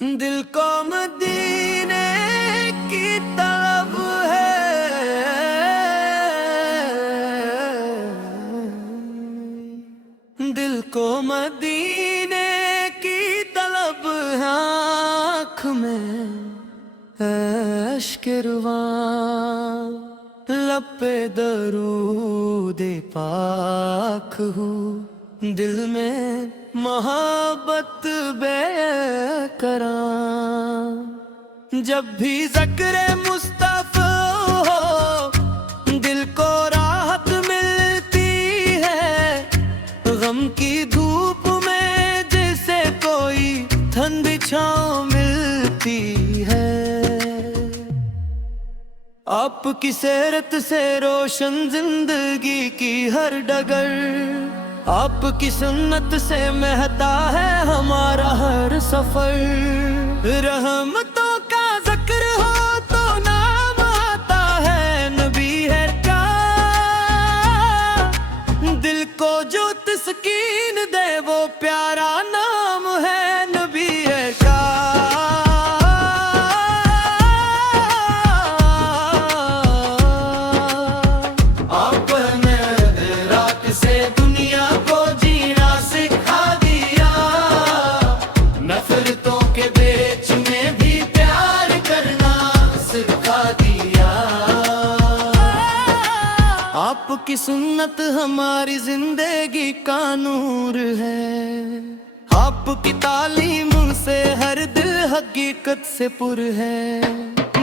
دل کو مدینے کی طلب ہے، دل کو مدینے کی طلب ہے، آنکھ میں اشک رواں، لب پہ درود پاک ہوں، دل میں محبت بے قرار، جب بھی ذکر مصطفیٰ ہو دل کو راحت ملتی ہے، غم کی دھوپ میں جیسے کوئی ٹھنڈی چھاؤں ملتی ہے، آپ کی سیرت سے روشن زندگی کی ہر ڈگر، آپ کی سنت سے مہتا ہے ہمارا ہر سفر، رحمتوں کا ذکر ہو تو نام آتا ہے نبی ہے کیا، دل کو جو تسکین دے وہ پیارا نام ہے نبی ہے کیا، آپ نے رات سے دنیا کو جینا سکھا دیا، نفرتوں کے بیچ میں بھی پیار کرنا سکھا دیا، آپ کی سنت ہماری زندگی کا نور ہے، آپ کی تعلیم سے ہر دل حقیقت سے پر ہے،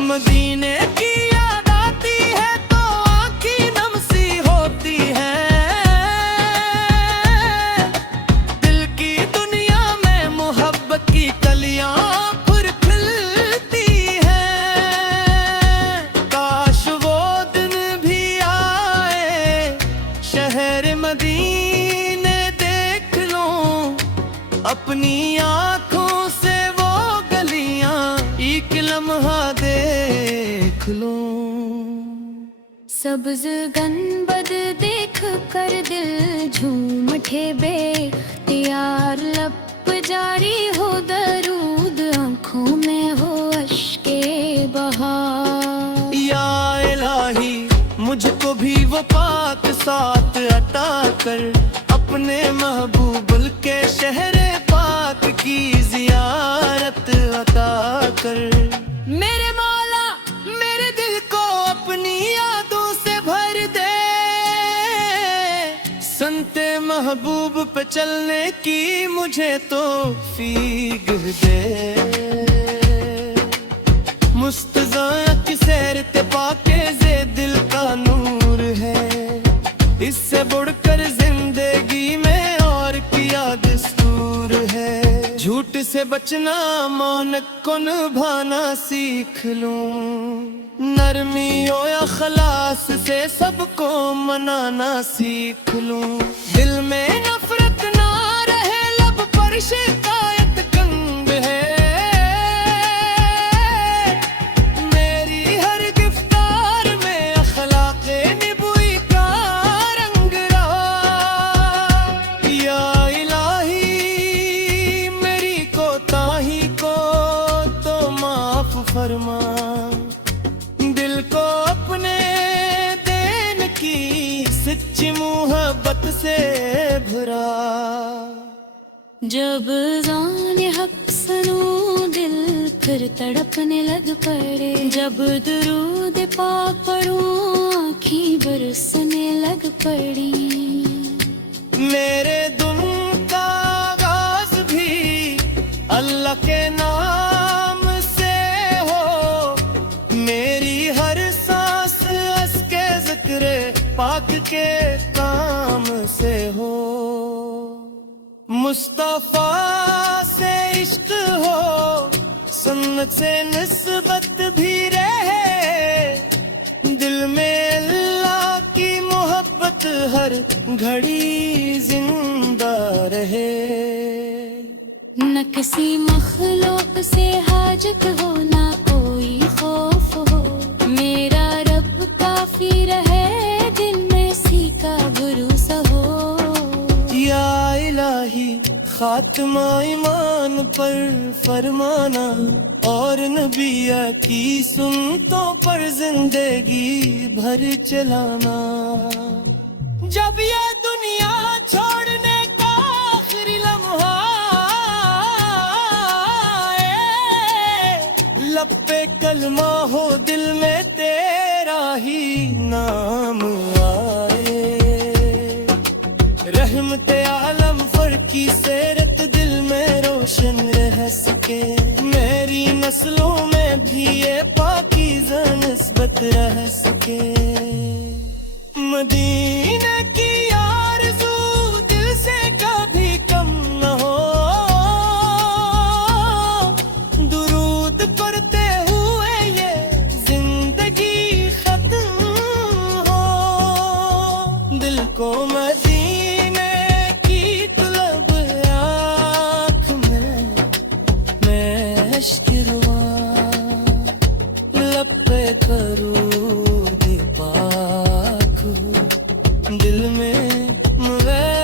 مدینے کی یاد آتی ہے تو آنکھیں نم سی ہوتی ہے، دل کی دنیا میں محبت کی کلیاں پھر کھلتی ہیں، کاش وہ دن بھی آئے شہر مدینے دیکھ لوں اپنی آنکھوں سے وہ گلیاں، ایک لمحہ دیکھ لوں، سبز گنبد دیکھ کر دل جھوم اٹھے بے اختیار، لب جاری ہو درود آنکھوں میں ہو اشک بہار، یا الہی مجھ کو بھی وہ پاک ساتھ عطا کر، اپنے محبوب کے شہر پاک کی زیارت عطا کر، میرے مولا میرے دل کو اپنی یادوں سے بھر دے، سنتے محبوب پہ چلنے کی مجھے توفیق دے، مستضاں کی سیرت پاکیزے دل کا نور ہے، اس سے بڑھ کر زندگی میں اور کیا دستور ہے، جھوٹ سے بچنا مونک کو نبھانا سیکھ لوں، نرمی ہو یا خلاص سے سب کو منانا سیکھ لوں، دل میں نفرت نہ رہے لب پر شکایت کنگ ہے، میری ہر گفتار میں اخلاق نبوی کا رنگ رہا، یا الہی میری کوتاہی کو تو معاف فرما، دل کو اپنے دین کی سچی محبت سے بھرا، جب ذان حق سنوں دل پھر تڑپنے لگ پڑے، جب درود پاک پڑھوں آنکھیں برسنے لگ پڑی، میرے دن کا آغاز بھی اللہ کے نام سے ہو، میری ہر سانس اس کے ذکر پاک کے کام سے ہو، مصطفیٰ سے عشق ہو، سنت سے نسبت بھی رہے، دل میں اللہ کی محبت ہر گھڑی زندہ رہے، نہ کسی مخلوق سے حاجت ہو نہ کوئی خوف ہو، میرا رب کافی رہے دل میں اسی کا بھروسہ ہو، یا الہی خاطر خاتمہ ایمان پر فرمانا اور نبیہ کی سنتوں پر زندگی بھر چلانا. جب یہ دنیا چھوڑنے کا آخری لمحہ آئے، لب پہ کلمہ ہو دل میں تیرا ہی نام آئے، رحمت عالم فر کی سیرت دل میں روشن رہ سکے، میری نسلوں میں بھی یہ پاکیزہ نسبت رہ سکے. مدینہ کی آرزو دل سے کبھی کم نہ ہو، درود پڑھتے ہوئے یہ زندگی ختم ہو. دل کو مدینے کی طلب آنکھ میں اشک روا، لب پہ کروں دل میں مغیر